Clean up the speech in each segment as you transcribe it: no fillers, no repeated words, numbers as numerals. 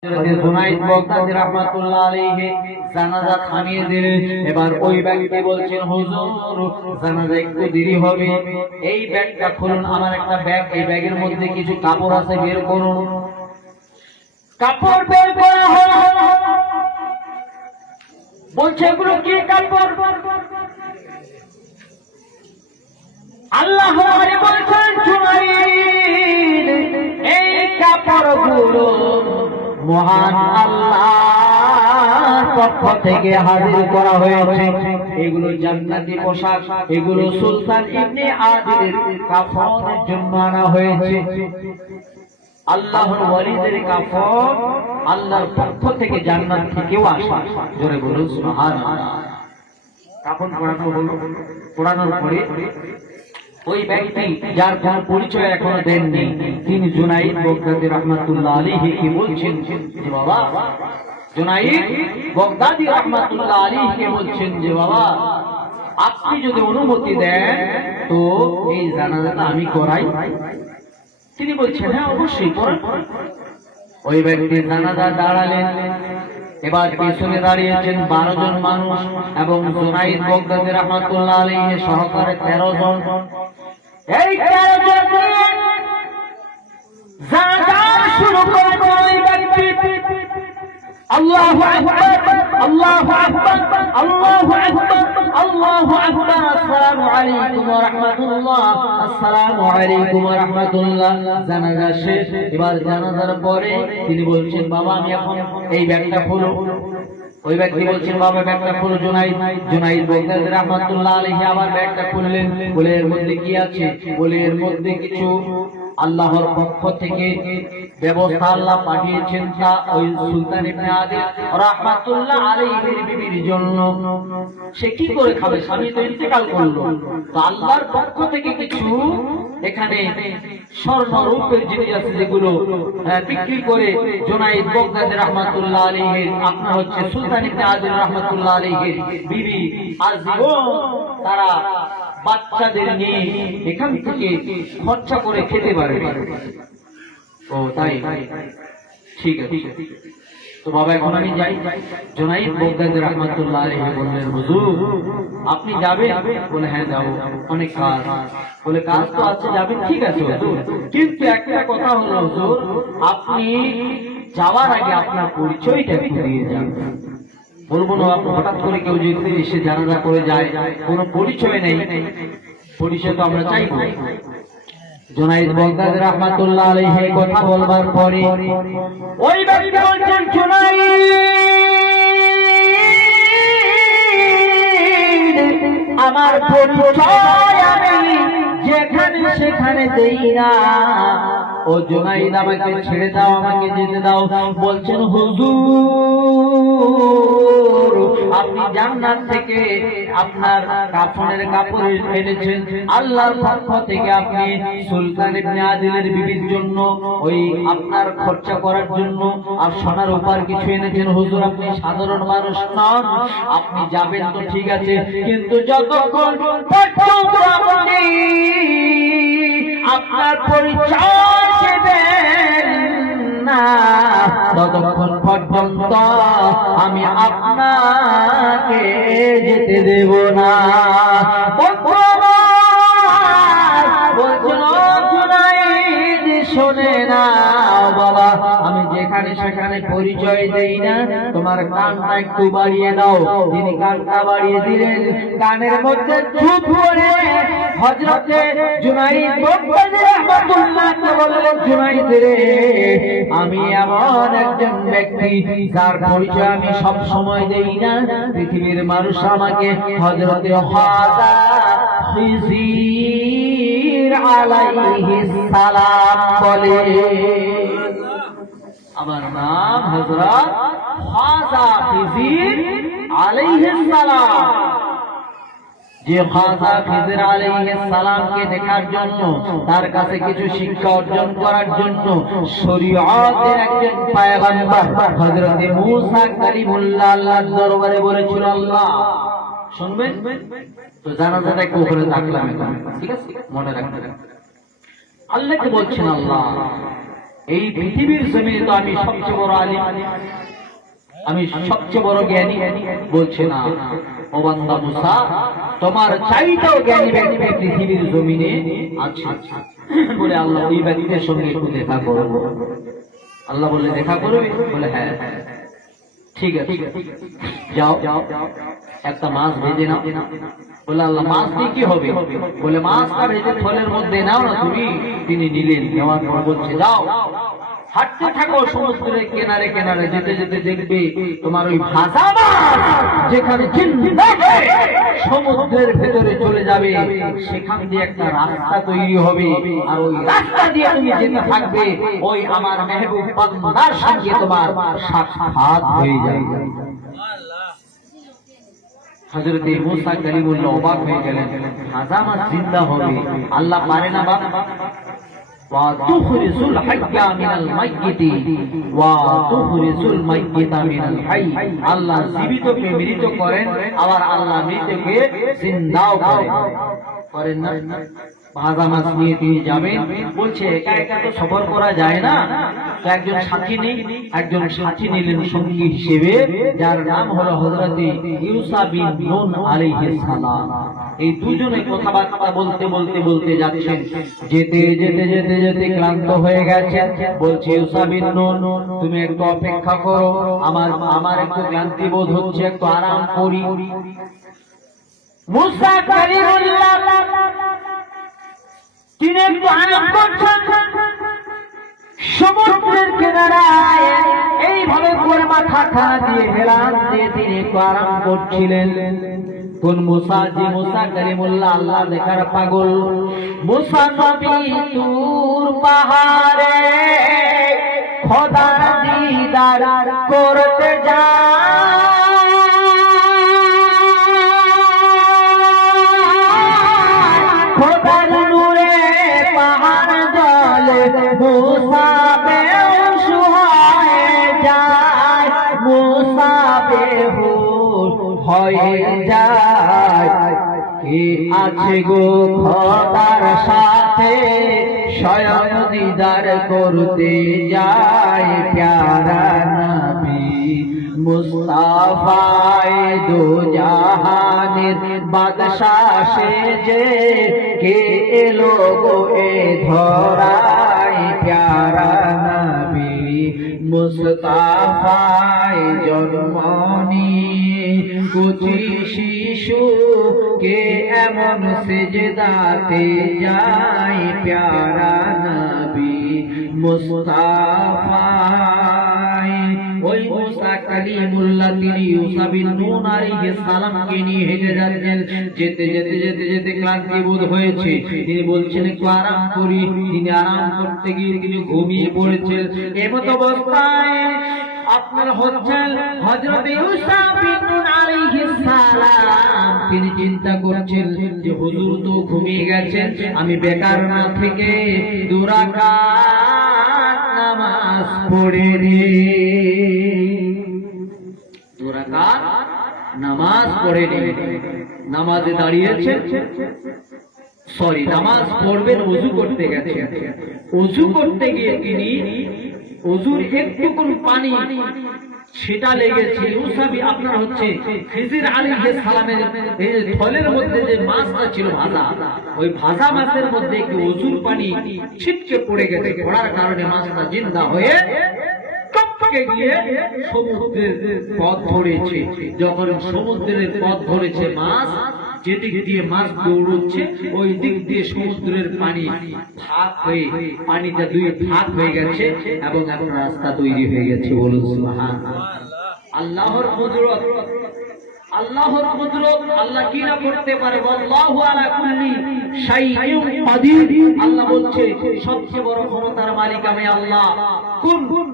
Junaid Baghdadi রাহমাতুল্লাহ আলাইহি জানাজা থামিয়ে দিলেন। এবার ওই ব্যক্তি বলছেন, হুজুর জানাজা একটু দেরি হবে, এই ব্যাগটা খুলুন, আমার একটা ব্যাগ, এই ব্যাগের মধ্যে কিছু কাপড় আছে, বের করুন। কাপড় বের করা হলো, বলছে এগুলো কি কাপড়? আল্লাহ বলছেন, জুনাইদ এই কাপড়গুলো মহান আল্লাহর পক্ষ থেকে হাজির করা হয়েছে। এগুলো জান্নাতি পোশাক, এগুলো সুলতান ইবনে আদিলের কাফনের জন্য আনা হয়েছে। আল্লাহর ওয়ালিদের কাফন আল্লাহর পক্ষ থেকে জান্নাত থেকেও আসে। জোরে বলুন সুবহানাল্লাহ। কাফন পরানো হলো, পরানোর পরে ওই ব্যক্তি যার কোন পরিচয় এখনো দেননি, তিনি জুনাইদ বাগদাদী রাহমাতুল্লাহ আলাইহি কি বলছেন যে বাবা, জুনাইদ বাগদাদী রাহমাতুল্লাহ আলাইহি কে বলছেন যে বাবা, আপনি যদি অনুমতি দেন তো এই জানাজাটা আমি করাই। তিনি বলছেন হ্যাঁ অবশ্যই করান। ওই ব্যক্তি জানাজা দাঁড়ালেন। এবার পেছনে দাঁড়িয়েছেন 12 জন মানুষ এবং জুনাইদ বাগদাদী রাহমাতুল্লাহ আলাইহি সহকারে 13 জন। এই 13 জন জানাজা শুরু করে ওই ব্যক্তি আল্লাহু আকবার, আল্লাহু আকবার, আল্লাহু আকবার, আল্লাহু আকবার, আসসালামু আলাইকুম ওয়া রাহমাতুল্লাহ, আসসালামু আলাইকুম ওয়া রাহমাতুল্লাহ। জানাজা শেষ। এবার জানাজার পরে তিনি বলছেন, বাবা আমি এখন এই ব্যাগটা খুলো। ওই ব্যক্তি বলছেন, বাবা ব্যাগটা খুলো। জুনাইদ বাগদাদী রাহমাতুল্লাহ আলাইহি আবার ব্যাগটা খুললেন। বলে এর মধ্যে কি আছে? বলে এর মধ্যে কিছু আল্লাহর পক্ষ থেকে ব্যবস্থা আল্লাহ পাঠিয়েছেন, তা ওই সুলতান ইবনে আদিল রাহমাতুল্লাহ আলাইহির বিবির জন্য। সে কি করে খাবে? স্বামী তো ইন্তেকাল করলো, তো আল্লাহর পক্ষ থেকে কিছু এখানে স্বর্ণ রূপের জিনিস আছে, যেগুলো বিক্রি করে জুনাইদ বাগদাদী রাহমাতুল্লাহ আলাইহির আপনার হচ্ছে সুলতান ইবনে আদিল রাহমাতুল্লাহ আলাইহির বিবি আজীবন তারা বাচ্চাদের নিয়ে এখান থেকে খরচা করে খেতে পারে। ও তাই, ঠিক আছে। তো বাবা এখন আমি যাই। জুনাইদ বাগদাদী রাহমাতুল্লাহ আলাইহি বললেন, হুজুর আপনি যাবেন? বলে হ্যাঁ যাবো, অনেক কাজ। বলে কাজ তো আছে, যাবেন, ঠিক আছে হুজুর, কিন্তু একটা কথা হলো হুজুর, আপনি যাওয়ার আগে আপনার পরিচয়টা একটু দিয়ে যাবেন। বলবো না আপনি হঠাৎ করে কেউ যদি এসে জানাজা করে যায়, কোনো পরিচয় নেই, পরিচয় তো আমরা চাই না। জুনাইদ বাগদাদী রাহমাতুল্লাহ আলাইহি কথা বলবার পরে ওই ব্যক্তি বলছেন, জুনাইদ আমার পরিচয় আমি যেখানে সেখানে দেই না। ও জুনাইদ আমাকে ছেড়ে দাও, আমাকে যেতে দাও। বলছেন, হুজুর আপনি জান্নাত থেকে আপনার কাফনের কাপড় এনেছেন, আল্লাহর পক্ষ থেকে আপনি সুলতান ইবনে আদিলের বিবির জন্য ওই আপনার খরচা করার জন্য আর সোনার উপর কিছু এনেছেন। হুজুর আপনি সাধারণ মানুষ নন, আপনি যাবেন তো ঠিক আছে, কিন্তু যতক্ষণ পর্যন্ত আপনি আপনার পরিচয় দেবেন না, ততক্ষণ পর্যন্ত আমি আপনাকে যেতে দেব না। শোনে না বাবা, আমি যেখানে সেখানে পরিচয় দেই না, তোমার কানটা একটু বাড়িয়ে দাও। তিনি কানটা বাড়িয়ে দিলেন। কানের মধ্যে চুপ করে হযরতে জুনাইদ বাগদাদী রাহমাতুল্লাহ বললেন, জুনাইদ রে, আমি এমন একজন ব্যক্তি যার পরিচয় আমি সব সময় দেই না। পৃথিবীর মানুষ আমাকে হযরতে খাজা খিজির আলাইহিস সালাম বলে। আমার নাম হযরত খাজা খিজির আলাইহিস সালাম। যে খাজা খিজির আলাইহিস সালামকে দেখার জন্য, তার কাছে কিছু শিক্ষা অর্জন করার জন্য শরীয়তের একজন পয়গম্বর হযরত মুসা কালিমুল্লাহ আল্লাহর দরবারে বলেছিল, আল্লাহ শুনবেন তো জানাজাটা একটু ওখানে থাকলাম, ঠিক আছে মনে রাখবেন। আল্লাহকে বলছেন, আল্লাহ এই পৃথিবীর জমিনে তো আমি সবচেয়ে বড় আলিম, আমি সবচেয়ে বড় জ্ঞানী। বলছে না, ও বান্দা মুসা, তোমার চাইতেও জ্ঞানী ব্যক্তি পৃথিবীর জমিনে আছে। বলে আল্লাহ ওই ব্যক্তির সঙ্গে একটু দেখা করবো। আল্লাহ বলে দেখা করবে? বলে হ্যাঁ ঠিক আছে, যাও একটা মাছ ভেজে নাও। বলে আল্লাহ মাছ দিয়ে কি হবে? বলে মাছটা ভেজে থলের মধ্যে নাও না তুমি। তিনি নিলেন, নেওয়ার পর বলছে যাও হাঁটতে থাকো সমুদ্রের কিনারে কিনারে, যেতে যেতে দেখবে তোমার ওই ভাজা মাছ যেখানে সমুদ্রের ভেতরে চলে যাবে, সেখান দিয়ে একটা রাস্তা তৈরি হবে, আর ওই রাস্তা দিয়ে তুমি যেতে থাকবে, ওই আমার মেহবুব বান্দার সঙ্গে তোমার সাক্ষাৎ হয়ে যাবে। হযরত মুসা কালিমুল্লাহ অবাক হয়ে গেলেন, ভাজা মাছ জিন্দা হবে? আল্লাহ পারে না বাবা? وَتُخْرِجُ الْحَيَّ مِنَ الْمَيِّتِ وَتُخْرِجُ الْمَيِّتَ مِنَ الْحَيِّ। আল্লাহ জীবিতকে মৃত করেন, আবার আল্লাহ মৃতকে জিন্দাও করেন না। ভাজা মাছ নিয়ে তিনি যাবেন। বলছে একা একা তো সফর করা যায় না, তো একজন সাথী নেই। একজন সাথী নিলেন সঙ্গী হিসেবে, যার নাম হলো হযরত ইউসা বিন নুন আলাইহিস সালাম। এই দুজনে কথাবার্তা বলতে বলতে বলতে যাচ্ছেন। যেতে যেতে যেতে যেতে ক্লান্ত হয়ে গেছেন। বলছে ইউসা বিন নুন, তুমি একটু অপেক্ষা করো, আমার একটু ক্লান্তি বোধ হচ্ছে, একটু আরাম করি। মুসা কালিমুল্লাহ তিনি একটু আরাম করছেন সমুদ্রের কিনারায়, এইভাবে করে মাথা খাড়া দিয়ে হেলান দিয়ে তিনি একটু আরাম করছিলেন। কোন মুসা? যে মুসা কালিমুল্লাহ আল্লাহ দেখার পাগল। মুসা নবী তুর পাহাড়ে খোদার দিদার করতে যায়, খোদার নূরে পাহাড় জলে মুসা বেহুশ হয়ে যায়, মুসা বেহুশ হয়ে যায়। কে আছে গো খোদার সাথে স্বয়ং দিদার করতে যায়, প্যারা নবী মুস্তাফায়ে দো জাহানের বাদশাহ সেজে কে এলো গো এ ধরায়, প্যারা নবী মুস্তাফায়ে জন্ম নিয়ে কুচি শিশু কে এমন সেজদাতে যায়, প্যারা নবী মুস্তাফায়ে। ওই মুসা কালিমুল্লাহ তিনি ইউসা বিন নুন আলাইহিস সালামকে নিয়ে হেঁটে যাচ্ছেন। যেতে যেতে যেতে যেতে ক্লান্তি বোধ হয়েছে, তিনি বলছেন একটু আরাম করি। তিনি আরাম করতে গিয়ে তিনি ঘুমিয়ে পড়েছেন। এমত অবস্থায় আপনার হচ্ছেন হযরত ইউসা বিন নুন আলাইহিস সালাম। তিনি চিন্তা করছেন যে হুজুর তো ঘুমিয়ে গেছেন, আমি বেকার না থেকে 2 রাকাত নামাজ পড়ে নিই, 2 রাকাত নামাজ পড়ে নিই। নামাজে দাঁড়িয়েছেন, সরি নামাজ পড়বেন, ওযু করতে গেছেন। ওযু করতে গিয়ে তিনি ওযুর একটুকুন পানি সেটা লেগেছে। ইউসাবি আপনার হচ্ছে খিজির আলাইহিস সালামের থলের মধ্যে যে মাছটা ছিল ভাজা, ওই ভাজা মাছের মধ্যে একটু ওযুর পানি ছিটকে পড়ে গেছে। পড়ার কারণে মাছটা জিন্দা হয়ে টপকে গিয়ে সমুদ্রের পথ ধরেছে। যখন সমুদ্রের পথ ধরেছে মাছ, যেদিক দিয়ে মাছ দৌড়চ্ছে ওই দিক দিয়ে সমুদ্রের পানি ভাগ হয়ে, পানিটা 2 ভাগ হয়ে গেছে এবং এখন রাস্তা তৈরি হয়ে গেছে। বলুন সুবহানাল্লাহ। আল্লাহর কুদরত, আল্লাহর কুদরত, আল্লাহ কি না করতে পারে। আল্লাহু আলা কুল্লি শাইইন কাদির। আল্লাহ বলছে সবচেয়ে বড় ক্ষমতার মালিক আমি আল্লাহ। কুন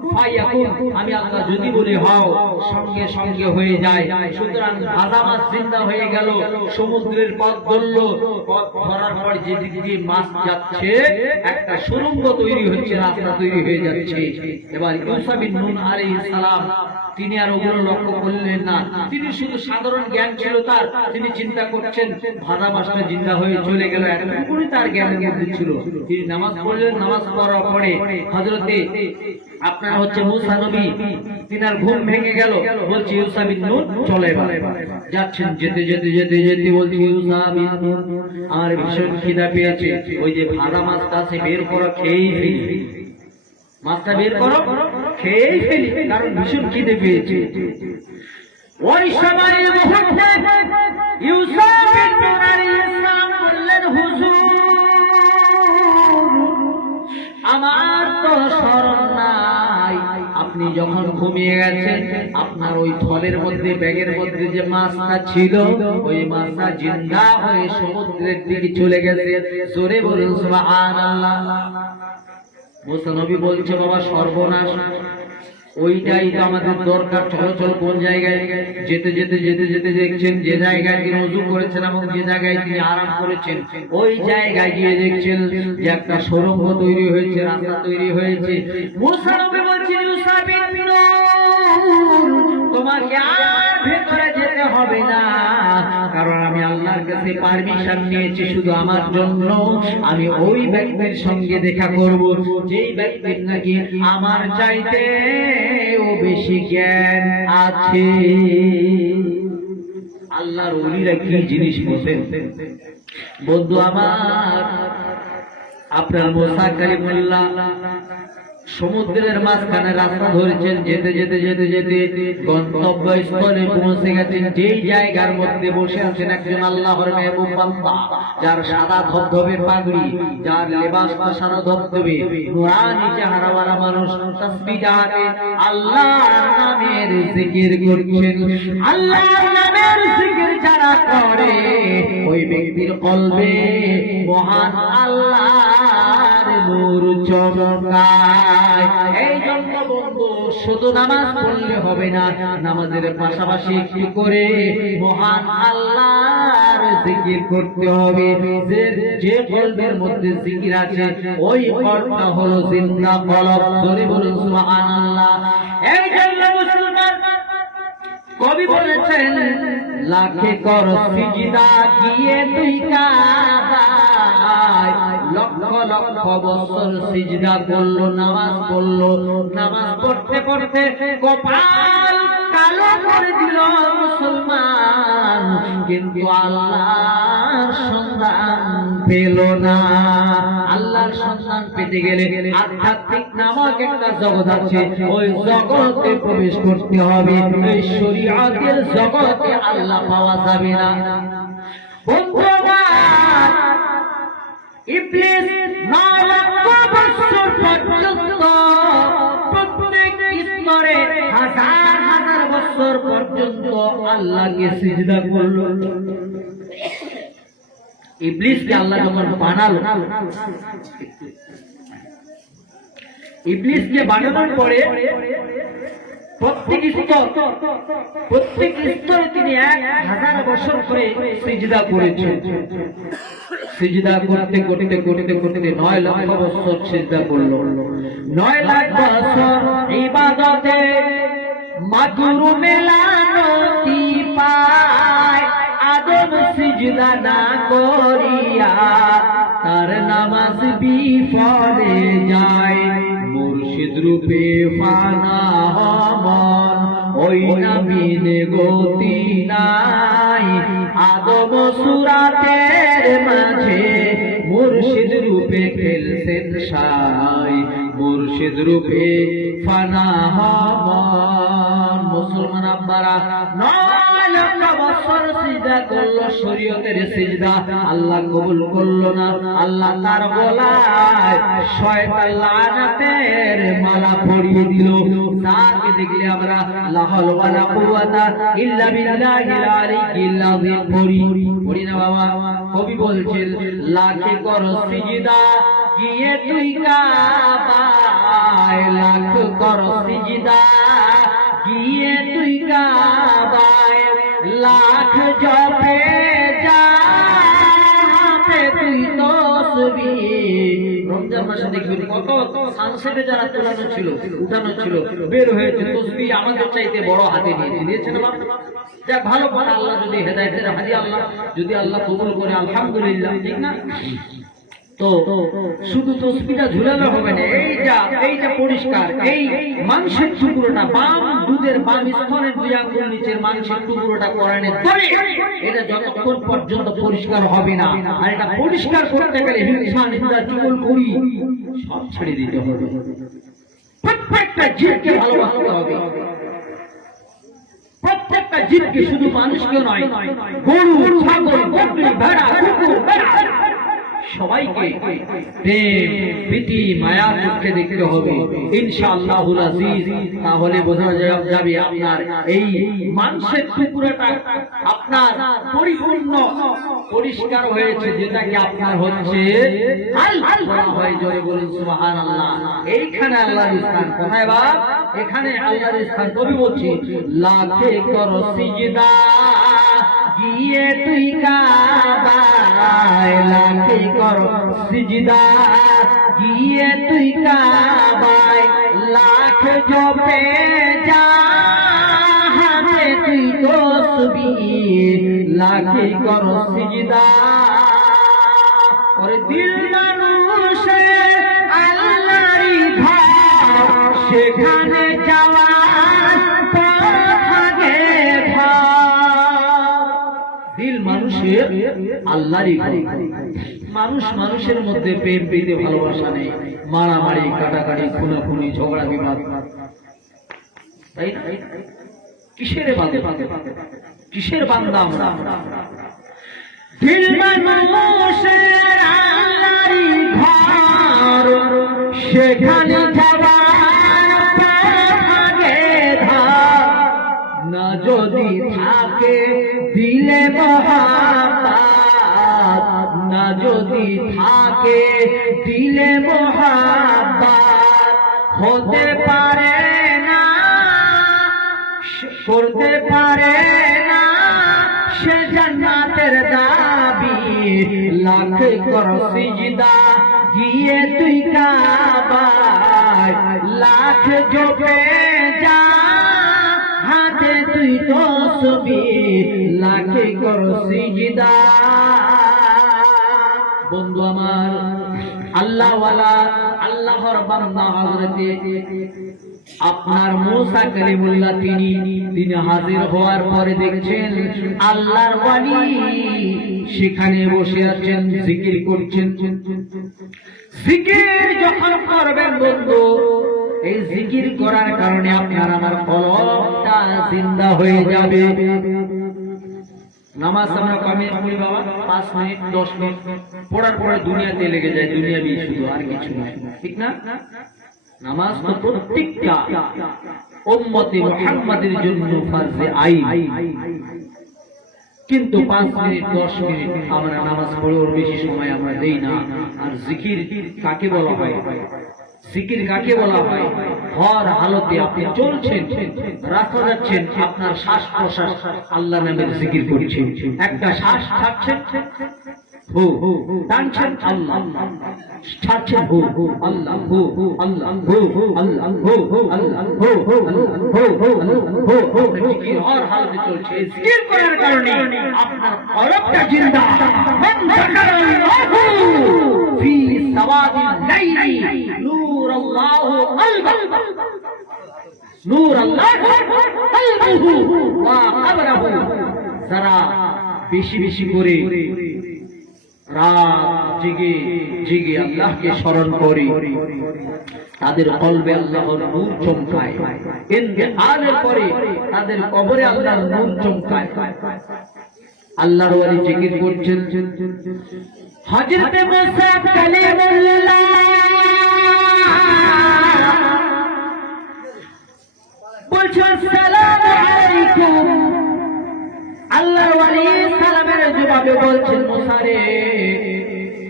ফায়াকুন, আমি আল্লাহ যদি বলি হও সঙ্গে সঙ্গে হয়ে যায়। সুতরাং ভাজা মাছ জিন্দা হয়ে গেল, সমুদ্রের পথ ধরলো, পথ ধরার পর যেদিক দিয়ে মাছ যাচ্ছে একটা সুড়ঙ্গ তৈরি হচ্ছে, রাস্তা তৈরি হয়ে যাচ্ছে। এবার ইউসা বিন নূন আলাইহিস সালাম তিনি আর ওগুলো লক্ষ্য করলেন না, তিনি শুধু সাধারণ জ্ঞান ছিল তার, তিনি চিন্তা করছেন ভাজা মাছটা জিন্দা হয়ে চলে গেল, এতটুকুই তার জ্ঞানের মধ্যে ছিল। তিনি নামাজ পড়লেন, নামাজ পড়ার পরে হযরতে আপনার হচ্ছে মূসা নবী, তিনার ঘুম ভেঙে গেল, বলছে ইউসা বিন নূন চলে যাচ্ছেন, যেতে যেতে যেতে যেতে বলছে ইউসা বিন নূন আমার ভীষণ খিদা পেয়েছে, ওই যে ভাজা মাছটা আছে বের করো, খেয়েই ফেলি, মাছটা বের করো খেয়েই ফেলি, কারণ ভীষণ খিদে পেয়েছে। ওই সময় মুহূর্তে ইউসা বিন নূন আলাইহিস সালাম বললেন, হুজুর আমার তো স্মরণ নাই, আপনি যখন ঘুমিয়ে গেছেন আপনার ওই থলের মধ্যে ব্যাগের মধ্যে যে মাছটা ছিল ওই মাছটা জিন্দা হয়ে সমুদ্রের দিকে চলে গেছে। জোরে বলুন সুবহানাল্লাহ। মুসা নবী বলছে, বাবা সর্বনাশ, ওইটাই তো আমাদের দরকার, চলো চলো কোন জায়গায়। যেতে যেতে যেতে যেতে দেখছেন যে জায়গায় তিনি ওযু করেছেন এবং যে জায়গায় তিনি আরাম করেছেন ওই জায়গায় গিয়ে দেখছেন যে একটা সুড়ঙ্গ তৈরি হয়েছে, রাস্তা তৈরি হয়েছে। মুসা নবী বলছেন, ইউসা বিন নূন তোমাকে আর ভেতরে যেতে হবে না, কারণ আমি আল্লাহর কাছে পারমিশন নিয়েছি শুধু আমার জন্য, আমি ওই ব্যক্তির সঙ্গে দেখা করব যেই ব্যক্তির নাকি আমার চাইতে ও বেশি জ্ঞান আছে। আল্লাহর ওলিরা কি জিনিস বোঝেন বন্ধু আমার। আপনার মুসা কালিমুল্লাহ সমুদ্রের মাঝখানে রাস্তা ধরেছেন, যেতে যেতে যেতে যেতে গন্তব্যস্থলে পৌঁছে গেছেন। যেই জায়গার মধ্যে বসে আছেন একজন আল্লাহর মেহবুব বান্দা, যার সাদা ধবধবে পাগড়ি, যার লেবাসটা সাদা ধবধবে, নুরানি চেহারাওয়ালা মানুষ, তাসবিহ হাতে আল্লাহর নামের জিকির করছেন। আল্লাহর নামের জিকির যারা করে ওই ব্যক্তির কলবে মহান আল্লাহর নূর চমকায়। এই জন্য বন্ধু শুধু নামাজ পড়লে হবে না, নামাজের পাশাপাশি কি করে মহান আল্লাহর জিকির করতে হবে। যে কলবের মধ্যে জিকির আছে ওই কলবটা হলো জিন্দা কলব। জোরে বলুন সুবহানাল্লাহ। এই জন্য মুসলমান কবি বলেছেন, লাখে কর সিজদা গিয়ে তুই কাবায়, লক্ষ লক্ষ বছর সিজদা করলো, নামাজ পড়লো, নামাজ পড়তে পড়তে কপাল কালো করে দিল মুসলমান, কিন্তু আল্লাহর সন্ধান পেল না। আল্লাহর সন্ধান পেতে গেলে আধ্যাত্মিক নামক একটা জগৎ আছে, ওই জগতে প্রবেশ করতে হবে। এই শরীয়তের জগতে আল্লাহ পাওয়া যাবে না। বন্ধুরা ইবলিস 9 লক্ষ বছর পর্যন্ত প্রত্যেক স্তরে হাজার হাজার বছর পর্যন্ত আল্লাহকে সিজদা করলো। ইবলিসকে আল্লাহ যখন বানালো, ইবলিসকে বানানোর পরে প্রত্যেক স্তরে তিনি 1000 বছর করে সিজদা করেছেন। সিজদা করতে করতে করতে করতে 9 লক্ষ বছর সিজদা করলো। 9 লাখ বছর ইবাদতে মাকরু মেলানতি পায়, আদম সিজদা না করিয়া তার নামাজ বিফলে যায়। মুর্শিদ রূপে ফানা হমন ওই নামিনে গতি নাই, আদম সুরাতের মাঝে মুর্শিদ রূপে খেলছেন সাই, মুর্শিদ রূপে ফানা হমন। মুসলমান আব্বারা 9 লক্ষ বছর সিজদা করলো, শরীয়তের সিজদা আল্লাহ কবুল করলো না। আল্লাহ তার গলায় শয়তান লানাতের মালা পরিয়ে দিল। তাকে দেখলে আমরা লা হাওলা ওয়ালা কুওয়াতা ইল্লা বিল্লাহিল আলিয়্যিল আযীম পড়ি না বাবা। কবি বলছেন, লাখে করো সিজদা গিয়ে তুই কাবায় লাখ কর সিজদা, গিয়ে তুই কাবায় লাখ জপে যা, হাতে তুই তসবিহ। রমজান মাসে দেখবেন কত সানসেটে যারা তোলানো ছিল, উঠানো ছিল, বের হয়েছে তসবিহ আমাদের চাইতে বড় হাতে নিয়েছে না বাবা? যাক ভালো কথা, আল্লাহ যদি হেদায়েতের হাদি আল্লাহ যদি আল্লাহ কবুল করে আলহামদুলিল্লাহ, ঠিক না? তো শুধু তসবিহটা ঝুলানো হবে না, এইটা পরিষ্কার, এই মাংসের টুকরোটা বাম দুধের বাম স্তনের দুই আঙ্গুল নিচের মাংসের টুকরোটা কোরআনে ধরে, এটা যতক্ষণ পর্যন্ত পরিষ্কার হবে না, আর এটা পরিষ্কার করতে গেলে হিংসা নিন্দা চুগলখড়ি সব ছেড়ে দিতে হবে। প্রত্যেকটা জীবকে ভালোবাসতে হবে, প্রত্যেকটা জীবকে, শুধু মানুষকে নয়, গরু ছাগল বকরি ভেড়া কুকুর সবাইকে প্রেম প্রীতি মায়া চোখে দেখতে হবে ইনশাআল্লাহুল আজিজ। তাহলে বোঝা যাবে আপনার এই মাংসের টুকরোটা আপনার পরিপূর্ণ পরিষ্কার হয়েছে, যেটাকে আপনার হচ্ছে বলা হয়। জোরে বলুন সুবহানাল্লাহ। এইখানে আল্লাহর স্থান কোথায় বাপ? এখানে আল্লাহর স্থান। কবি বলছে লাখে কর সিজদা, গিয়ে তুই কাবায় লাখে কর সিজদা, গিয়ে তুই কাবায় লাখ জপে যা, হাতে তুই তসবিহ লাখে কর সিজদা। ওরে দিল মানুষের আল্লাহরই ঘর, সেখানে যাওয়ার থাকে দিল মানুষের আল্লাহরই ঘর। মানুষ মানুষের মধ্যে প্রেম প্রীতি ভালোবাসা নেই, মারামারি কাটাকাটি খুনাখুনি ঝগড়া বিবাদ, তাই না? কিসের বান্দা, কিসের বান্দা আমরা? দিল মানুষের আল্লাহরই ঘর, সেখানে যাওয়ার থাকে ধার, না যদি থাকে দিলে মহাব্বত, না যদি থাকে দিলে মহাব্বত, হতে পারে না করতে পারে না সে জান্নাতের দাবি। লাখ কর সিজদা, গিয়ে তুই কাবায় লাখ জপে যা, হাতে তুই তসবিহ লাখে কর সিজদা। বন্ধু আমার, আল্লাহ ওয়ালা আল্লাহর বান্দা হযরতে আপনার মুসা কালিমুল্লাহ তিনি হাজির হওয়ার পরে দেখছেন আল্লাহর ওয়ালি সেখানে বসে আছেন, জিকির করছেন। জিকির যখন করবেন বন্ধু, এই জিকির করার কারণে আপনার আমার কলবটা জিন্দা হয়ে যাবে। নামাজ আমরা কমে পড়ি বাবা, 5 মিনিট 10 মিনিট পড়ার পরে দুনিয়াতে লেগে যায়, দুনিয়াবি শুধু, আর কিছু না, ঠিক না? নামাজ তো প্রত্যেকটা উম্মতে মুহাম্মাদের জন্য ফরজে আইন, কিন্তু 5 মিনিট 10 মিনিট আমরা নামাজ পড়ে ওর বেশি সময় আমরা দেই না। আর জিকির কাকে বলা হয়? জিকির কাকে বলা হয়? হর হালতে আপনি চলছেন, রাস্তা যাচ্ছেন, আপনার শ্বাস প্রশ্বাস আল্লাহ নামের জিকির করছেন, একটা শ্বাস ছাড়ছেন হো টানছেন আল্লাহ, ছাড়ছেন হো আল্লাহ, হো আল্লাহ, হো আল্লাহ, হো আল্লাহ, হো আল্লাহ, হো জিকির হর হালতে চলছে। জিকির করার কারণে আপনার কলবটা জিন্দা। মান যাকারাল্লাহু ফি সাওয়াদিল লাইলি নূরাল্লাহু কলবাহু, নূরাল্লাহু কলবাহু ওয়া কবরহু। যারা বেশি বেশি করে রাত জেগে জেগে আল্লাহকে স্মরণ করে, তাদের কলবে আল্লাহর নূর চমকায়। ইন্তেকালের পরে তাদের কবরে আল্লাহর নূর চমকায়। আল্লাহর ওয়ালি জিকির করছেন। হযরত মুসা কালিমুল্লাহ বলছেন আসসালামু আলাইকুম। আল্লাহর ওয়ালি সালামের জবাবে বলছেন মুসা রে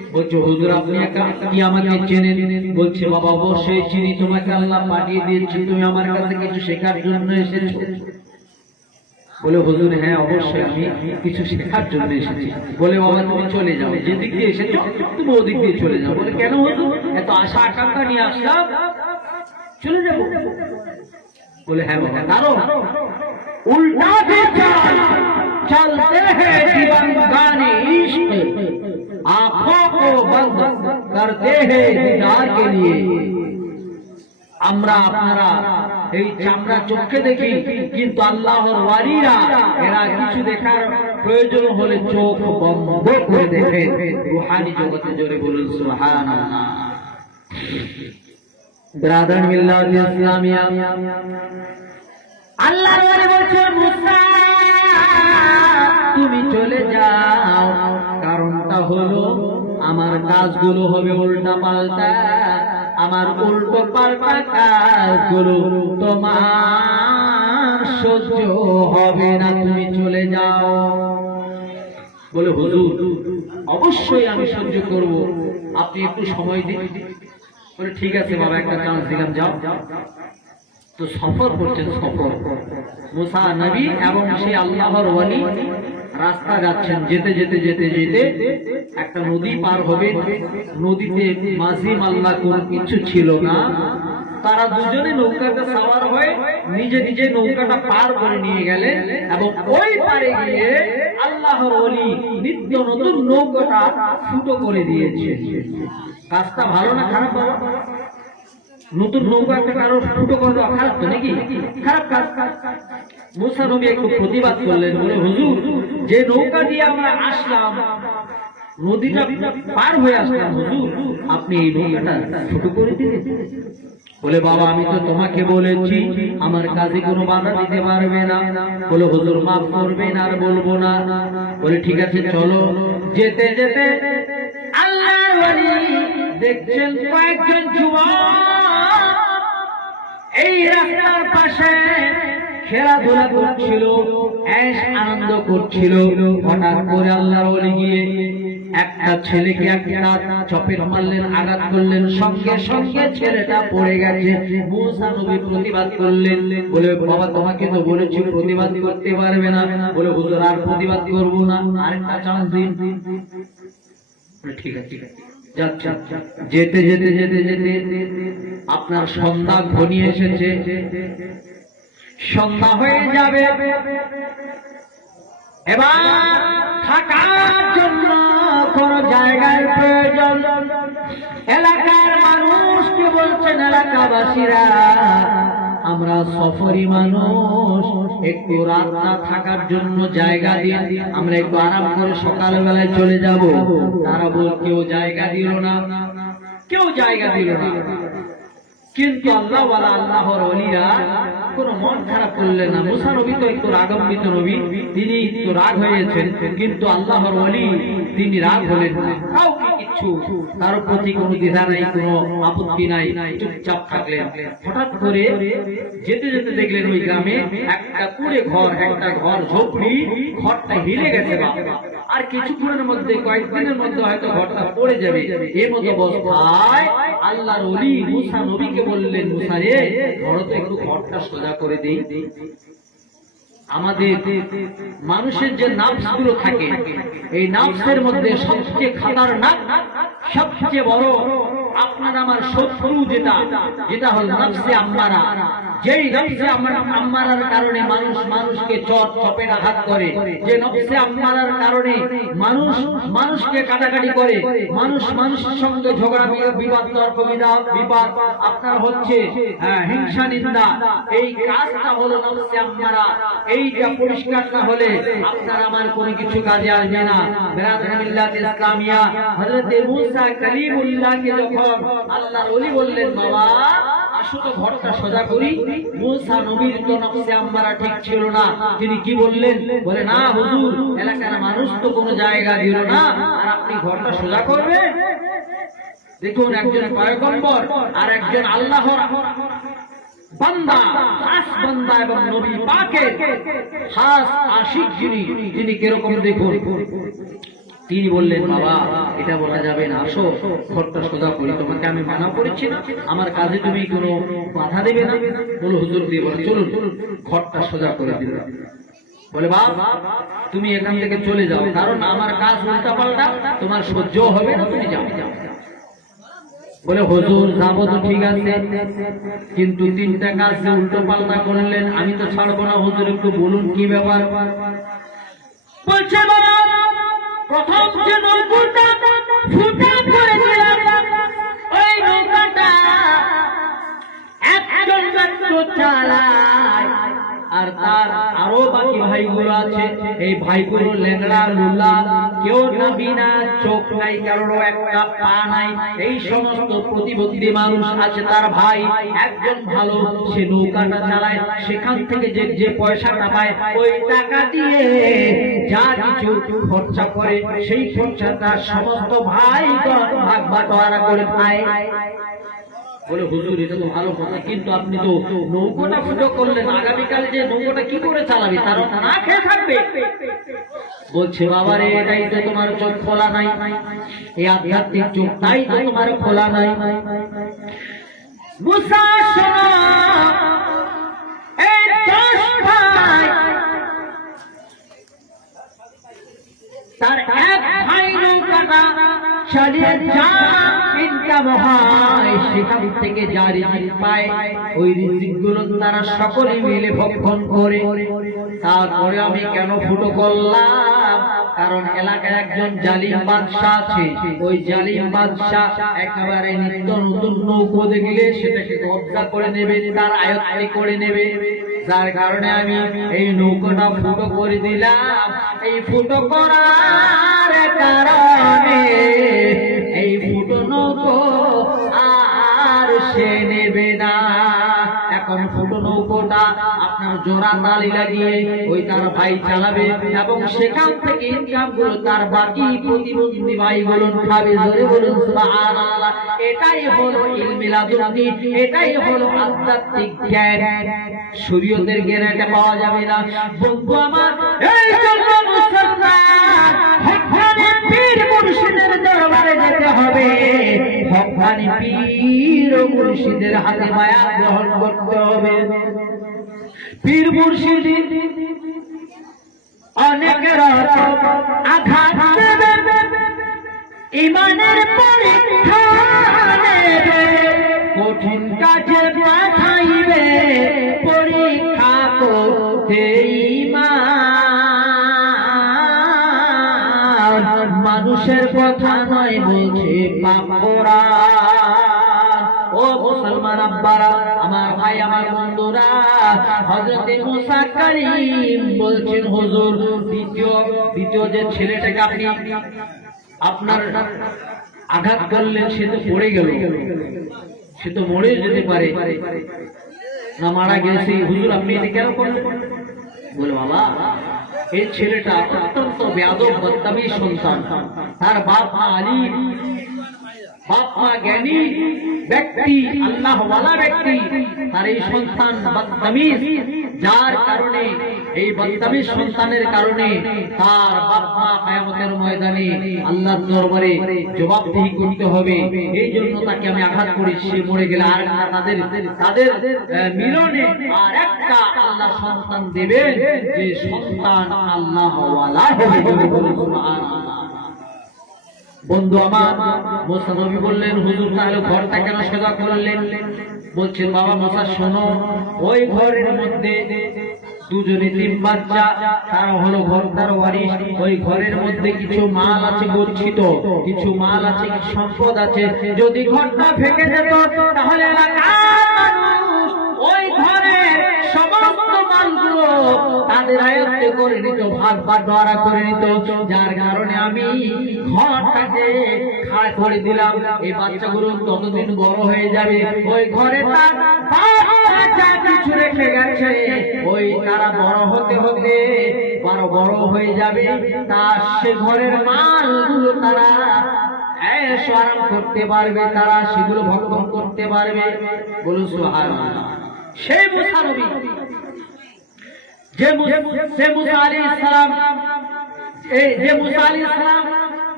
বলছে হুজুর আপনি কি আমাকে চেনেন? বলছে বাবা অবশ্যই চিনি, তোমাকে আল্লাহ পাঠিয়ে দিয়েছে, তুমি আমার কাছে কিছু শেখার জন্য এসেছো। বলে হুজুর হ্যাঁ অবশ্যই আমি কিছু শেখার জন্য এসেছি। বলে বাবা তুমি চলে যাও, যেদিক দিয়ে এসেছো তুমি ওদিক দিয়ে চলে যাও। বলে কেন হুজুর, এত আশা আকাঙ্ক্ষা নিয়ে আসলাম, চলে যাবো? बोले है बाबा, कारो उल्टा से चलते हैं दीवानगाने इश्क, आंखों को बंद करते हैं दीदार के लिए। আমরা আপনারা এই চামড়া চোখে দেখি, কিন্তু আল্লাহর ওয়ালিরা এরা কিছু দেখার প্রয়োজন হলে চোখ বন্ধ করে দেখে। রূহানি জগতে জোরে বলুন সুবহানাল্লাহ। ব্রাদার মিল্লাত ইসলামিয়া, আল্লাহর ওলি বলছে মুসা তুমি চলে যাও, কারণটা হলো আমার কাজগুলো হবে উল্টা পাল্টা, আমার উল্টো পাল্টা কাজগুলো তোমার সহ্য হবে না, তুমি চলে যাও। বলে হুজুর অবশ্যই আমি সহ্য করব, আপনি একটু সময় দিন। বলে ঠিক আছে বাবা, একটা চান্স দিলাম, যাও। তো সফর করছেন, সফর মুসা নবী এবং সেই আল্লাহর ওয়ালি রাস্তা যাচ্ছেন। যেতে যেতে যেতে যেতে একটা নদী পার হবে। নদীতে মাঝি মাল্লা কোনো কিছু ছিল না, তারা দুজনে নৌকাতে সাওয়ার হয়ে নিজে নিজে নৌকাটা পার করে নিয়ে গেলেন এবং ওই পারে গিয়ে আল্লাহর ওলি নিত্য নতুন নৌকাটা ফুটো করে দিয়েছে। কাজটা ভালো না খারাপ? নতুন নৌকা একটা কারো ফুটো করে দেওয়া খারাপ তো নাকি? খারাপ কাজ। মুসা নবী একটু প্রতিবাদ করলেন, বলে হুজুর যে নৌকা দিয়ে আমরা আসলাম, নদীটা পার হয়ে আসলাম, হুজুর আপনি এই নৌকাটা ফুটো করে দিলেন। বলে বাবা আমি তো তোমাকে বলেছি আমার কাজে কোনো বাধা দিতে পারবে না। বলে হুজুর মাফ করবেন, আর বলবো না। বলে ঠিক আছে চলো। যেতে যেতে আল্লাহর ওলি দেখছেন কয়েকজন যুবক এই রাস্তার পাশে খেলাধুলা করছিল, ऐश আনন্দ করছিল। হঠাৎ করে আল্লাহর ওলি গিয়ে একটা ছেলেকে একটা চপেট মারলেন, আঘাত করলেন, সঙ্গে সঙ্গে ছেলেটা পড়ে গেছে। মুসা নবী প্রতিবাদ করলেন। বলে বাবা তোমাকে তো বলেছি প্রতিবাদ করতে পারবে না। বলে হুজুর আর প্রতিবাদ করব না, আরেকটা চান্স দিন। ঠিক আছে ঠিক আছে। যেতে যেতে যেতে যেতে আপনার সন্ধ্যা ঘনিয়ে এসেছে, সন্ধ্যা হয়ে যাবে। এবার থাকার জন্য কোন জায়গার প্রয়োজন। এলাকার মানুষকে বলছেন এলাকাবাসীরা আমরা সফরি মানুষ, একটু রাতটা থাকার জন্য জায়গা দিয়ে আমরা একটু আরাম করে সকালবেলায় চলে যাব। তারা বল কেউ জায়গা দিল না, কেউ জায়গা দিল না। কিন্তু আল্লাহওয়ালা আল্লাহর ওলিরা কোনো মন খারাপ করলেন না। মুসা নবী তো একটু রাগান্বিত নবী, তিনি একটু রাগ হয়েছেন, কিন্তু আল্লাহর ওলি তিনি রাগ হলেন না। কাউকে কিচ্ছু তার প্রতি কোনো দ্বিধা নাই, কোনো আপত্তি নাই, চুপচাপ থাকলেন। হঠাৎ করে যেতে যেতে দেখলেন ওই গ্রামে একটা কুড়ে ঘর, একটা ঘর ঝোপড়ি, ঘরটা হিলে গেছে। আর কিছুক্ষণের মধ্যে, কয়েকদিনের মধ্যে হয়তো ঘরটা পড়ে যাবে। এর মতো অবস্থায় আল্লাহর ওলি মুসা নবীকে বললেন মুসা রে ঘর তো একটু ঘরটা সোজা করে দেই। আমাদের মানুষের যে নাফসগুলো থাকে, এই নাফসের মধ্যে সবচেয়ে খাতারনাক, সবচেয়ে বড় আপনার আমার শত্রু যেটা, যেটা হল নফসে আম্মারা। যেই নফসে আম্মারার কারণে মানুষ মানুষকে চপেট আঘাত করে, যে নফসে আম্মারার কারণে মানুষ মানুষকে কাটাকাটি করে, মানুষ মানুষের সঙ্গে ঝগড়া বিবাদ তর্ক বিবাদ আপনার হচ্ছে হিংসা নিন্দা, এই কাজটা হলো নফসে আম্মারা। এইটা পরিষ্কার না হলে আপনার আমার কোনো কিছু কাজে আসবে না। বিরাদরান মিল্লাত ইসলামিয়া, হযরত মুসা কালিমুল্লাহকে যখন আল্লাহর ওলি বললেন বাবা আসো তো ঘরটা সোজা করি, মুসা নবীর তো নফসে আম্মারা ঠিক ছিল না। তিনি কি বললেন? বলে না হুজুর এলাকার মানুষ তো কোনো জায়গা দিল না, আর আপনি ঘরটা সোজা করবেন? দেখুন একজন পয়গম্বর আর একজন আল্লাহর বান্দা, খাস বান্দা এবং নবী পাকের খাস আশিক যিনি, তিনি কিরকম দেখুন। তিনি বললেন, বাবা এটা বলা যাবে না, আসো ঘরটা সোজা করি, তোমাকে আমি মানা করেছি না, আমার কাজে তুমি কোনো বাধা দেবে না। বলো হুজুর দিয়ে বলে চলুন, ঘরটা সোজা করে দিল। বলে বাবা তুমি এখান থেকে চলে যাও, কারণ আমার কাজ উল্টা পাল্টা, তোমার সহ্য হবে না, তুমি যাও। বলে হুজুর যাবো তো ঠিক আছে, কিন্তু তিনটা কাজ যে উল্টো পাল্টা করলেন আমি তো ছাড়বো না হুজুর, একটু বলুন কি ব্যাপার। বলছে বাবা প্রথম যে নৌকাটা ফুটা করে দিলাম, ওই নৌকাটা একজন মাত্র চালায়, আর তার আরো বাকি ভাইগুলো আছে, এই ভাইগুলো লেংড়া লুলা, কেউ নাবি না, চোখ নাই, কারোর একটা পা নাই, এই সমস্ত প্রতিবন্ধী মানুষ আছে। তার ভাই একজন ভালো, সে নৌকাটা চালায়, সেখান থেকে যে পয়সাটা পায় ওই টাকা দিয়ে যা কিছু খরচা করে সেই খরচাটা সমস্ত ভাই ভাগ বাটোয়ারা করে খায়। বলে হুজুর এটা তো ভালো কথা, কিন্তু আপনি তো নৌকাটা ফুটো করলেন, আগামীকালে যে নৌকাটা কি করে চালাবে, তারা না খেয়ে থাকবে। বলছে বাবারে এটাই তো তোমার চোখ খোলা নাই, এই আধ্যাত্মিক চোখটাই তো তোমার খোলা নাই। মুসা শোনো, এই 10 ভাই, তার এক ভাই নৌকাটা চালিয়ে যা ইনকাম হয় সেখান থেকে যা রিজিক পায় ওই রিজিকগুলো তারা সকলে মিলে ভক্ষণ করে। তারপরে আমি কেন ফুটো করলাম, কারণ এলাকায় একজন জালিম বাদশা আছে, ওই জালিম বাদশা একেবারে নিত্য নতুন নৌকো দেখলে সেটাকে কব্জা করে নেবে, তার আয়ত্তে করে নেবে, যার কারণে আমি এই নৌকোটা ফুটো করে দিলাম। এই ফুটো করার কারণে এই ফুটো নৌকো আর সে নেবে না। এখন ফুটো নৌকোটা আপনার জোড়া তালি লাগিয়ে ওই তার ভাই চালাবে, এবং সেখান থেকে ইনকাম গুলো তার বাকি প্রতিবন্ধী ভাইগুলো খাবে। জোরে বলুন সুবহানাল্লাহ। এটাই হলো ইলমে লাদুন্নি, এটাই হলো আধ্যাত্মিক জ্ঞান। শরীয়তের জ্ঞান এটা পাওয়া যাবে না। বন্ধু আমার, এই জন্য মুসলমান হক্কানি পীর মুর্শিদের দরবারে যেতে হবে, হক্কানি পীর মুর্শিদের হাতে বায়াত গ্রহণ করতে হবে। পীর মুর্শিদ অনেকের আঘাত দেবে, ইমানের পরীক্ষা নেবে, কঠিন কাজে পাঠাইবে পরীক্ষা করতে ঈমান। মানুষের কথা নয় বলছে পাপ করা। ও মুসলমান আব্বারা, আমার ভাই, আমার বন্ধুরা, হযরতে মুসা কারীম বলছেন হুজুর দ্বিতীয় যে ছেলেটাকে আপনি আপনার আঘাত করলেন সে তো পড়ে গেল, সে তো মরে যেতে পারে না মারা গেছে, হুজুর আপনি এটা কেন করলেন? বলে বাবা এই ছেলেটা অত্যন্ত বেয়াদব বদতমিজ সন্তান, তার বাপ মা আলিম, বাপ মা জ্ঞানী ব্যক্তি, আল্লাহ ওয়ালা ব্যক্তি, তার এই সন্তান বদতমিজ, যার কারণে এই বদতমিজ সন্তানের কারণে তার বাপ মা কিয়ামতের ময়দানে আল্লাহর দরবারে জবাবদিহি করতে হবে। এই জন্য তাকে আমি আঘাত করি, সে মরে গেলে আর তাদের মিলনে আর একটা আল্লাহ সন্তান দেবে, যে সন্তান আল্লাহ ওয়ালা হবে। সুবহানাল্লাহ। বন্ধু আমার, মুসা নবী বললেন হুজুর তাহলে ঘরটা কেন সোজা করলেন? বলছেন বাবা মুসা শোনো, ওই ঘরের মধ্যে দুজনে তিন বাচ্চা, তারা হলো ঘরদার ওয়ারিশ। ওই ঘরের মধ্যে কিছু মাল আছে গচ্ছিত, কিছু মাল আছে, কিছু সম্পদ আছে। যদি ঘরটা ভেঙে যেত তাহলে এলাকার মানুষ ওই ঘরের সমস্ত মালগুলো তাদের আয়ত্তে করে নিত, ভাগ বাটোয়ারা করে নিত, যার কারণে আমি ঘরটাকে খাড়া করে দিলাম। এই বাচ্চাগুলো ততদিন বড় হয়ে যাবে, ওই ঘরে তার যা কিছু রেখে গেছে ওই তারা বড় হতে হতে বড় হয়ে যাবে, তার সে ঘরের মালগুলো তারা আরাম করতে পারবে, তারা সেগুলো ভক্ষণ করতে পারবে। বলুন সুবহানাল্লাহ। সেই মুসা নবী, যে মুসা আলাইহিস সালাম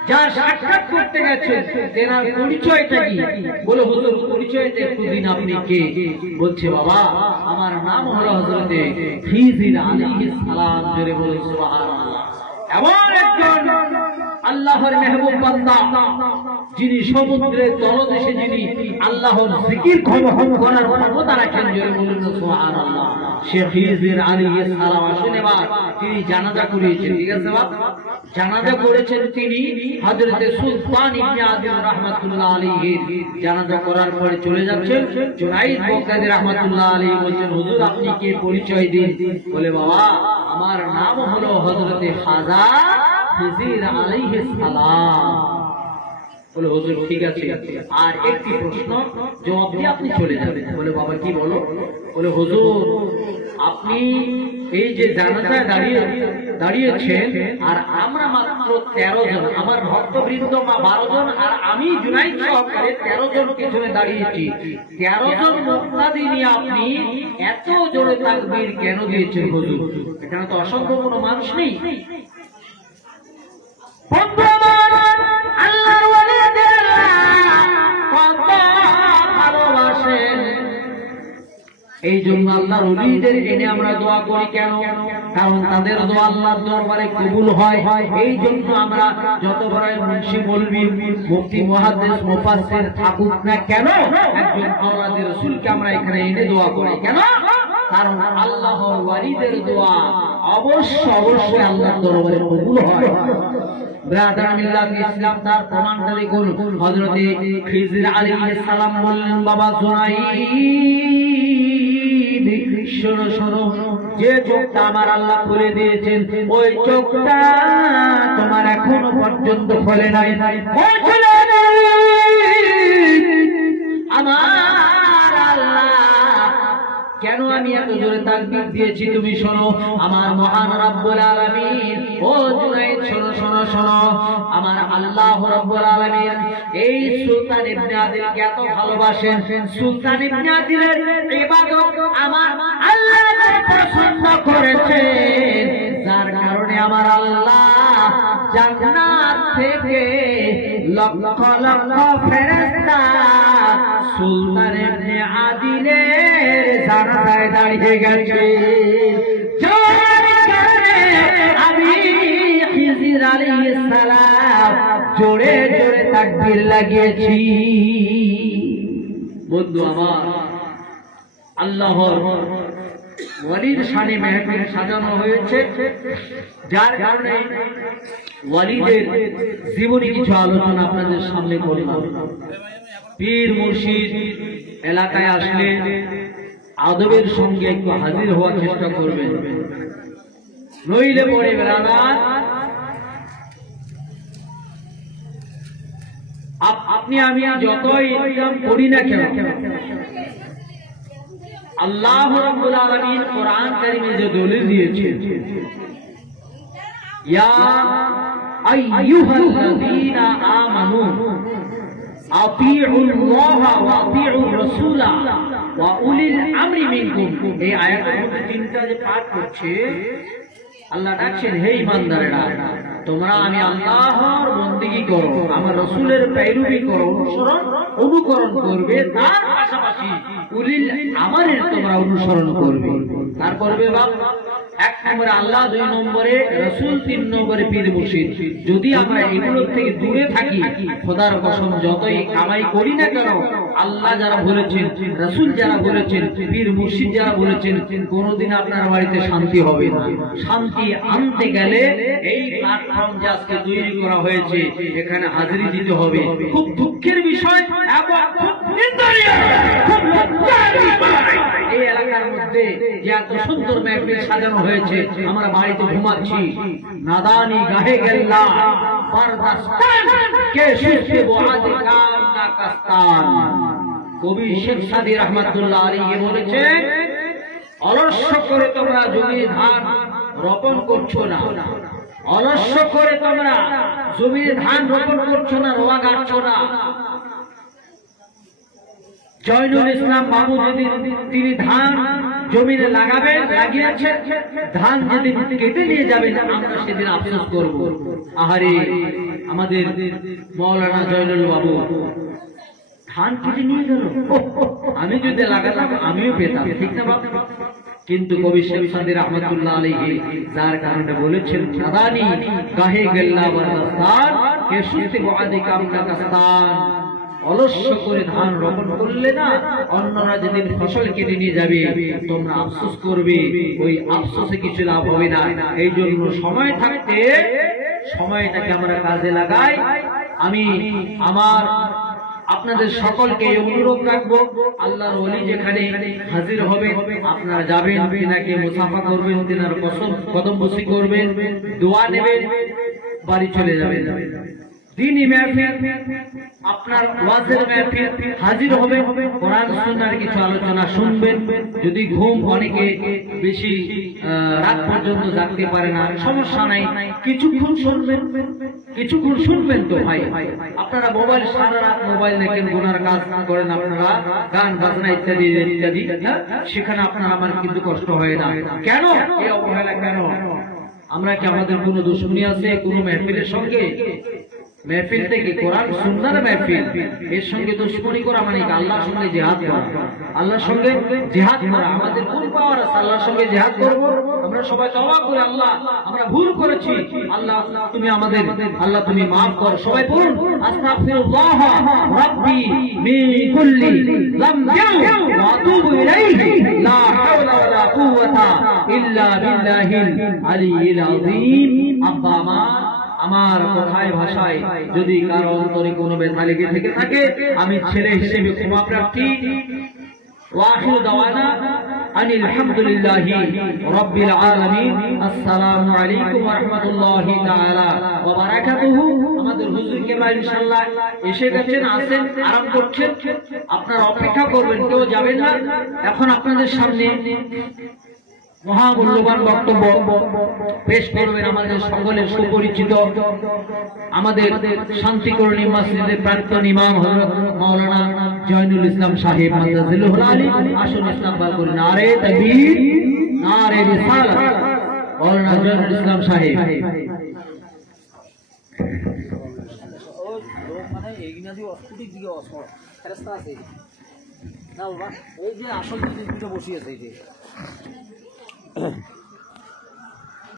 যার সাক্ষাৎ করতে গেছেন তেনার পরিচয়টা কি? বলে হুজুর পরিচয়টা একটু দিন আপনি কে? বলছে বাবা আমার নাম হলো হযরতে খিজির আলাইহিস সালাম। জোরে বলুন সুবহানাল্লাহ। এমন একজন আল্লাহর মেহবুব বান্দা যিনি সমুদ্রের তলদেশে যিনি আল্লাহর জিকির করার ক্ষমতা রাখেন। জোরে বলুন সুবহানাল্লাহ। শেখ খিজির আলাইহিস সালাম আসেন এবার তিনি জানাজা করিয়েছেন। ঠিক আছে বাবা, জানাজা করেছেন তিনি হযরতে সুলতান ইবনে আদিল রাহমাতুল্লাহ আলাইহি। জানাজা করার পরে চলে যাচ্ছেন, জুনাইদ বগদাদি রাহমাতুল্লাহ আলাইহি বলেন হুজুর আপনি কে, পরিচয় দিন। বলে বাবা আমার নাম হলো হযরতে খাজা খিজির আলাইহিস সালাম। বলে হুজুর ঠিক আছে, আর একটি প্রশ্ন জবাব দিয়ে আপনি চলে যাবেন। বলে বাবা কি বলো? বলে হুজুর আপনি এই যে জানাজায় দাঁড়িয়েছেন আর আমরা মাত্র 13 জন, আমার ভক্তবৃন্দ 12 জন আর আমি জুনাইদ সহকারে 13 জন পিছনে দাঁড়িয়েছি। 13 জন মুক্তাদি নিয়ে আপনি এত জোরে তাকবীর কেন দিয়েছেন হুজুর? এখানে তো অসংখ্য কোনো মানুষ নেই। বন্ধু আমার আল্লাহর ওয়ালিদের কত ভালোবাসেন, এই জন্য আল্লাহর ওলিদের এনে আমরা দোয়া করি কেন? কারণ তাদের দোয়া আল্লাহর দরবারে কবুল হয়। এই জন্য আমরা যত বড় মুন্সি বলবি মুফতি মুহাদ্দিস মুফাসসির থাকুক না কেন, একজন আওলাদের রাসূলকে আমরা এখানে এনে দোয়া করি কেন? কারণ আল্লাহর ওলিদের দোয়া অবশ্যই আল্লাহর দরবারে কবুল হয়। ব্রাদার মিল্লাত ইসলাম তার প্রমাণটা দেখুন। হযরতে খিজির আলাইহিস সালাম বললেন বাবা জুনাইদ শোনো শোনো, যে চোখটা আমার আল্লাহ খুলে দিয়েছেন ওই চোখটা তোমার এখনো পর্যন্ত খোলে নাই। আমার আল্লাহ কেন আমি এত জোরে তাকবীর দিয়েছি তুমি শোনো। আমার মহান রব্বুল আলামিন, ও জুনাইদ শোনো শোনো শোনো, আমার আল্লাহ রব্বুল আলামিন এই সুলতান ইবনে আদিলকে এত ভালোবাসেন। সুলতান ইবনে আদিলের ইবাদত আমার আল্লাহ পছন্দ করেছেন, যার কারণে আমার আল্লাহ জান্নাত থেকে লক্ষ লক্ষ ফেরেশতা সুলতান ইবনে আদিলের জানাজায় দাঁড়িয়ে গেছে। আমি খিজির আলাইহিস সালাম জোরে জোরে তাকবীর লাগিয়েছি। বন্ধু আমার আল্লাহর ওয়ালির শানে মেহফিল সাজানো হয়েছে, যার কারণে ওয়ালিদের জীবনী কিছু আলোচনা আপনাদের সামনে করলাম। পীর মুর্শিদ এলাকায় আসলে আদবের সঙ্গে একটু হাজির হওয়ার চেষ্টা করবেন, নইলে পরে বেড়ানার আপনি আমি যতই ইনকাম করি না কেন, আল্লাহ রাব্বুল আলামিন কোরআন কারীমে যে দলিল দিয়েছেন, ইয়া আইয়ুহাল্লাযীনা আমানু আতিউল্লাহ ওয়া আতিউর রাসূলা ওয়া উলিল আমরি মিনকুম। এই আয়াতের মধ্যে তিনটা যে পাঠ করছে, আল্লাহ ডাকছেন হে ঈমানদারেরা তোমরা আমি আল্লাহর বন্দেগী করো, আমার রাসূলের পেরোবি করো, অনুকরণ করবে, তার পাশাপাশি উলিল আমরের তোমরা অনুসরণ করবে। তার করবে বাবা এক নম্বরে আল্লাহ, দুই নম্বরে রাসূল, তিন নম্বরে পীর মুর্শিদ। যদি আমরা এগুলোর থেকে দূরে থাকি, খোদার কসম যতই কামাই করি না কেন, আল্লাহ যারা বলেছেন, রাসূল যারা বলেছেন, পীর মুর্শিদ যারা বলেছেন, কোনোদিন আপনার বাড়িতে শান্তি হবে না। শান্তি আনতে গেলে এই প্ল্যাটফর্ম যে আজকে তৈরি করা হয়েছে, এখানে হাজিরি দিতে হবে। খুব দুঃখের বিষয় এবং খুব নিন্দনীয়, খুব লজ্জার বিষয়, এই এলাকার মধ্যে যে এত সুন্দর মেহফিল সাজানো হয়েছে, আমরা বাড়িতে ঘুমাচ্ছি, নাদানি গাহে গেল্লা বারদাস্তান কে সুস্তে বহাদ কাম না কাস্তান। কবি শেখ সাদী রহমাতুল্লাহ আলাইহি বলেছে, অলস্য করে তোমরা জমির ধান রোপণ করছো না, অলস্য করে তোমরা জমির ধান রোপণ করছো না, রোয়া গাড়ছো না। জয়নুল ইসলাম বাবু যেদিন তিনি ধান জমিনে লাগাবেন, লাগিয়েছেন, ধান যেদিন কেটে নিয়ে যাবেন, আমরা সেদিন আফসোস করব, আহারে আমাদের মাওলানা জয়নুল বাবু ধান কেটে নিয়ে গেল। আমি যদি লাগাতাম আমিও পেতাম, ঠিক না বাবা? কিন্তু কবি শেখ সাদী রহমাতুল্লাহ আলাইহি যার কারণে বলেছেন, নাদানি গাহে গেল্লা বরদাস্তান কে সুস্তি বাদে কামনা কাস্তান। অলস্য করে ধান রোপণ করলে না, অন্যরা যেদিন ফসল কেটে নিয়ে যাবে তোমরা আফসোস করবে, ওই আফসোসে কিছু লাভ হবে না। এই জন্য সময় থাকতে সময়টাকে আমরা কাজে লাগাই। আমি আমার আপনাদের সকলকে অনুরোধ রাখবো, আল্লাহর ওলি যেখানে হাজির হবে আপনারা যাবেন, তিনাকে মুসাফা করবেন, তিনার কদম বসি করবেন, দোয়া নেবেন, বাড়ি চলে যাবেন। দ্বীনি মাহফিল, আপনার ওয়াজের মাহফিল, হাজির হবে, কোরআন সুন্নাহর কিছু আলোচনা শুনবেন। যদি ঘুম অনেকে বেশি রাত পর্যন্ত জাগতে পারে না, সমস্যা নাই, কিছুক্ষণ শুনবেন তো ভাই। আপনারা মোবাইল সারা রাত মোবাইল দেখেন, গুনার কাজ করেন, আপনারা গান বাজনা ইত্যাদি ইত্যাদি, সেখানে আপনার আমার কিন্তু কষ্ট হয় না। কেন এই অবহেলা? কেন? আমরা কি আমাদের কোনো দুশ্মনী আছে কোনো মাহফিলের সঙ্গে? महफिल থেকে কোরআন সুন্নাহর महफिल এর সঙ্গে দুশমনি করা মানে আল্লাহর সঙ্গে জিহাদ করা। আল্লাহর সঙ্গে জিহাদ করা আমাদের কোন পাওয়ার আছে? আল্লাহর সঙ্গে জিহাদ করব। আমরা সবাই তওবা করি, আল্লাহ আমরা ভুল করেছি, আল্লাহ তুমি আমাদের, আল্লাহ তুমি maaf করো। সবাই বলুন আস্তাগফিরুল্লাহ রাব্বি মিন কুল্লি যামবিন ওয়া আতুবু ইলাইহি লা হাওলা ওয়ালা কুওয়াতা ইল্লা বিল্লাহিল আলিয়্যিল আযীম। আব্বা আমার কথায় ভাষায় যদি কারো অন্তরে কোনো ব্যথা লেগে থেকে থাকে, আমি ছেলে হিসেবে ক্ষমা প্রার্থী। ওয়াখিরু দাওয়ানা আনিল হামদুলিল্লাহি রাব্বিল আলামিন। আসসালামু আলাইকুম ওয়া রাহমাতুল্লাহি তাআলা ওয়া বারাকাতুহু। আমাদের হুজুর কেবলা ইনশাআল্লাহ এসে গেছেন, আছেন, আরাম করছেন, আপনারা অপেক্ষা করবেন, কেউ যাবেন না। এখন আপনাদের সামনে মহামূল্যবান বক্তব্য পেশ করবেন আমাদের সকলের সুপরিচিত, আমাদের শান্তিকরণী মসজিদের প্রাক্তন ইমাম হযরত মাওলানা জয়নুল ইসলাম সাহেব মাদ্রাসাতুল আলী। আসুন ইসলামবাদ করি, নারে তাকবীর, নারে রিসালাত। মাওলানা জয়নুল ইসলাম সাহেব। মানে এইনাদি অস্ফুটিক দিকে অস্ফট ফেরেশতা আছে না বাবা, এই যে আসল দিকে বসিয়েছে এই যে